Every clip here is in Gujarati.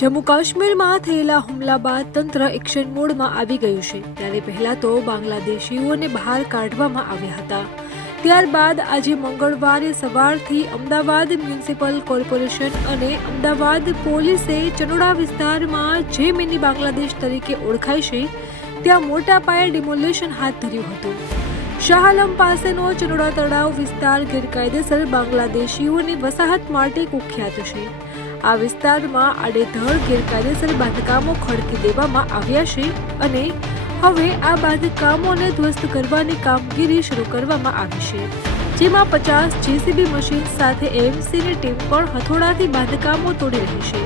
જમ્મુ કાશ્મીરમાં થયેલા હુમલા બાદ તંત્ર એક્શન મોડમાં આવી ગયું છે। ત્યારે પહેલા તો બાંગ્લાદેશીઓને બહાર કાઢવામાં આવ્યા હતા। ત્યારબાદ આજે મંગળવારે સવારથી અમદાવાદ મ્યુનિસિપલ કોર્પોરેશન અને અમદાવાદ પોલીસે ચનોડા વિસ્તારમાં જે મિની બાંગ્લાદેશ તરીકે ઓળખાય છે ત્યાં મોટા પાયે ડિમોલેશન હાથ ધર્યું હતું। શાહ આલમ પાસેનો ચનોડા તળાવ વિસ્તાર ગેરકાયદેસર બાંગ્લાદેશીઓની વસાહત માટે કુખ્યાત છે। આ વિસ્તારમાં આડેધડ ગેરકાયદેસર બાંધકામો ખડકી દેવામાં આવ્યા છે અને હવે આ બાંધકામોને ધ્વસ્ત કરવાની કામગીરી શરૂ કરવામાં આવી છે, જેમાં 50 જેસીબી મશીન સાથે એએમસીની ટીમ પણ હથોડાથી બાંધકામો તોડી રહી છે।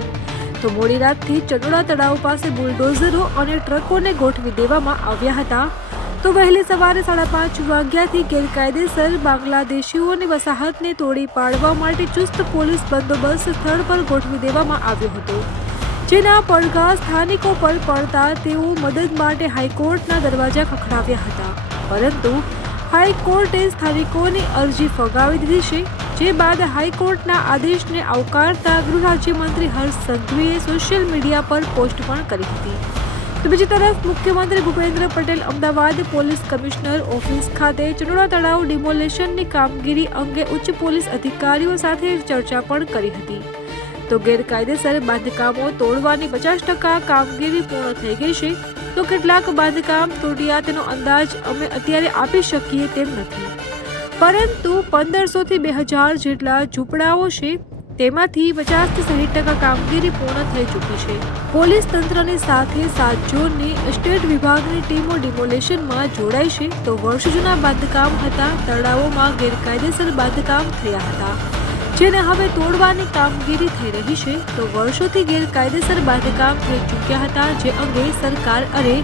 તો મોડી રાતથી ચનોડા તળાવ પાસે બુલડોઝરો અને ટ્રકોને ગોઠવી દેવામાં આવ્યા હતા। તો વહેલી સવારે 5:30 વાગ્યાથી ગેરકાયદેસર બાંગ્લાદેશીઓની વસાહતને તોડી પાડવા માટે ચુસ્ત પોલીસ બંદોબસ્ત સ્થળ પર ગોઠવી દેવામાં આવ્યો હતો, જેના પડઘા સ્થાનિકો પર પડતા તેઓ મદદ માટે હાઈકોર્ટના દરવાજા ખખડાવ્યા હતા, પરંતુ હાઈકોર્ટે સ્થાનિકોની અરજી ફગાવી દીધી છે। જે બાદ હાઈકોર્ટના આદેશને આવકારતા ગૃહ રાજ્યમંત્રી હર્ષ સંઘવીએ સોશિયલ મીડિયા પર પોસ્ટ પણ કરી હતી। તો બીજી તરફ મુખ્યમંત્રી Bhupendra Patel Ahmedabad police commissioner office ખાતે ચનોડા તળાવ ડિમોલેશનની કામગીરી અંગે ઉચ્ચ પોલીસ અધિકારીઓ સાથે ચર્ચા પણ કરી હતી। તો ગેરકાયદેસર બાંધકામો તોડવાની 50% કામગીરી પૂર્ણ થઈ ગઈ છે, તો કેટલાક બાંધકામ તૂટ્યા તેનો અંદાજ અમે અત્યારે આપી શકીએ તેમ નથી, પરંતુ 1500 થી 2000 જેટલા ઝૂંપડાઓ છે તેમાંથી 50 થી 60% કામગીરી પૂર્ણ થઈ ચૂકી છે। પોલીસ તંત્રની સાથે 7 ઝોનની એસ્ટેટ વિભાગની ટીમો ડિમોલેશનમાં જોડાઈ છે। તો વર્ષ જૂના બાંધકામ હતા, તળાવોમાં ગેરકાયદેસર બાંધકામ થયા હતા, જેને હવે તોડવાની કામગીરી થઈ રહી છે। તો વર્ષોથી ગેરકાયદેસર બાંધકામ થઈ ચૂક્યા હતા, જે અંગે સરકાર અને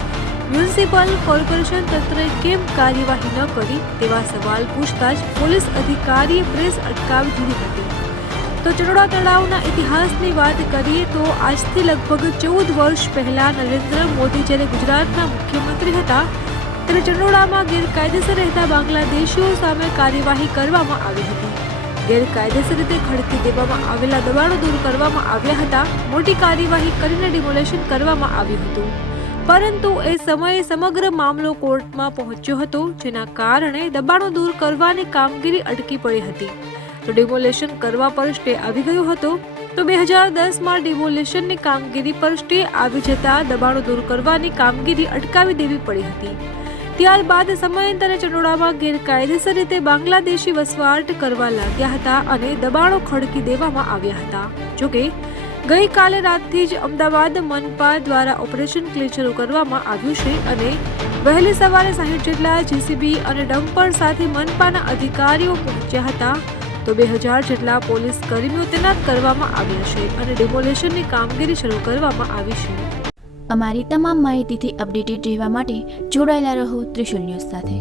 મ્યુનિસિપલ કોર્પોરેશન તંત્રએ કેમ કાર્યવાહી ન કરી તેવા સવાલ પૂછતા જ પોલીસ અધિકારીએ પ્રેસ અટકાવી દીધી હતી। તો ચનોડા તળાવના ઇતિહાસની વાત કરીએ તો આજથી લગભગ 14 વર્ષ પહેલા નરેન્દ્ર મોદી જ્યારે ગુજરાતના મુખ્યમંત્રી હતા ત્યારે ચનોડામાં ગેરકાયદેસર રહેતા બાંગ્લાદેશીઓ સામે કાર્યવાહી કરવામાં આવી હતી। ગેરકાયદેસર રીતે ખડકી દેવામાં આવેલા દબાણો દૂર કરવામાં આવ્યા હતા। મોટી કાર્યવાહી કરીને ડિમોલેશન કરવામાં આવ્યું હતું, પરંતુ એ સમયે સમગ્ર મામલો કોર્ટમાં પહોંચ્યો હતો, જેના કારણે દબાણો દૂર કરવાની કામગીરી અટકી પડી હતી। તો ડિમોલેશન કરવા પર સ્ટે આવી ગયો હતો। તો 2010માં ડિમોલેશનની કામગીરી પર સ્ટે આવી જતા દબાણો દૂર કરવાની કામગીરી અટકાવી દેવી પડી હતી। ત્યારબાદ સમયાંતરે ચનોડામાં ગેરકાયદેસર રીતે બાંગ્લાદેશી વસવાટ કરવા લાગ્યા હતા અને દબાણો ખડકી દેવામાં આવ્યા હતા। જોકે ગઈકાલે રાતથી જ અમદાવાદ મનપા દ્વારા ઓપરેશન ક્લીન શરૂ કરવામાં આવ્યું છે અને વહેલી સવારે 60 જેટલા જેસીબી અને ડમ્પર સાથે મનપાના અધિકારીઓ પહોંચ્યા હતા। તો 2000 જેટલા પોલીસ કર્મીઓ તૈનાત કરવામાં આવ્યા છે અને ડિમોલેશનની કામગીરી શરૂ કરવામાં આવી છે। અમારી તમામ માહિતીથી અપડેટેડ રહેવા માટે જોડાયેલા રહો ત્રિશુલ ન્યૂઝ સાથે।